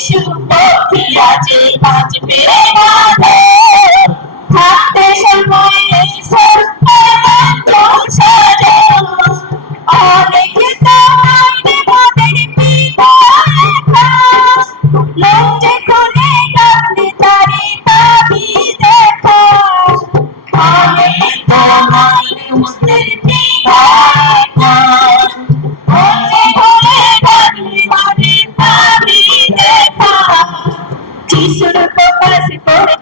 想飞呀，一飞，一飞，飞。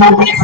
Hallelujah.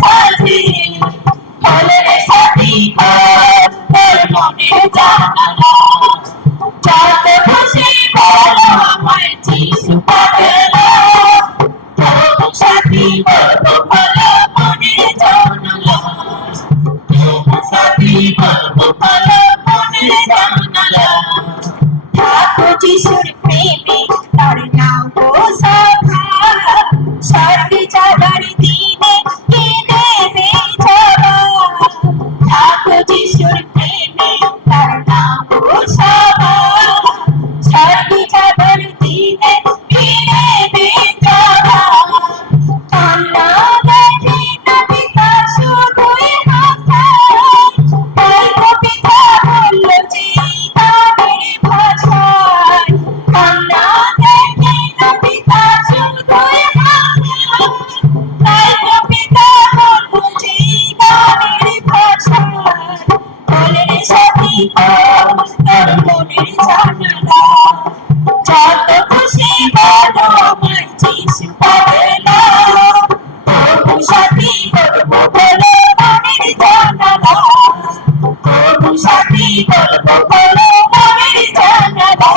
তার মনের জানালা যত খুশি বলো মাইছিস পাবে না তবু সাথী করব বলো মনের জানালা তবু সাথী করব বলো মনের জানালা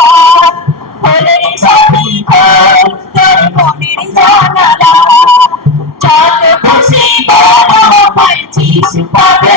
বলে সাথী কর তার মনের জানালা যত খুশি বলো মাইছিস পাবে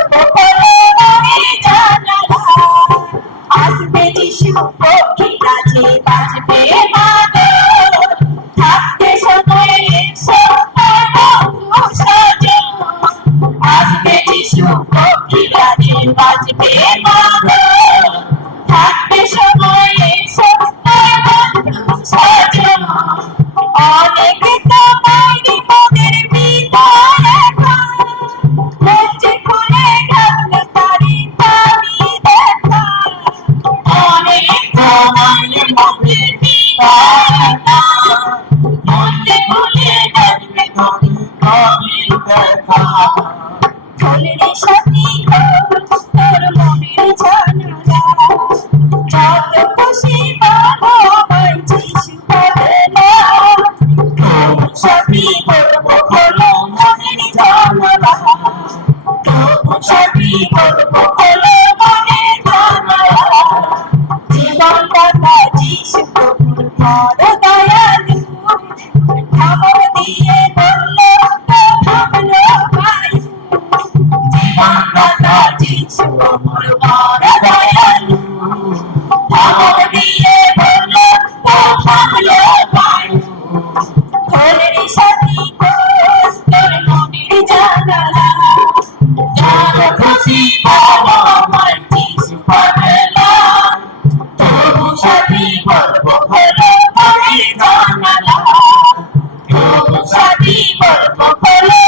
Bye. কান্নাকাটি আমার বড় দয়ালু ভাবর দিয়ে বলল তা ভালো বায়ু ঘরের সাথী কোষ তোর মনের জানালা যার খুশি বাবা আমার যিশু পাঠালা তবু সাথী বলব ভালো আমি জানালা তবু সাথী বলব ভালো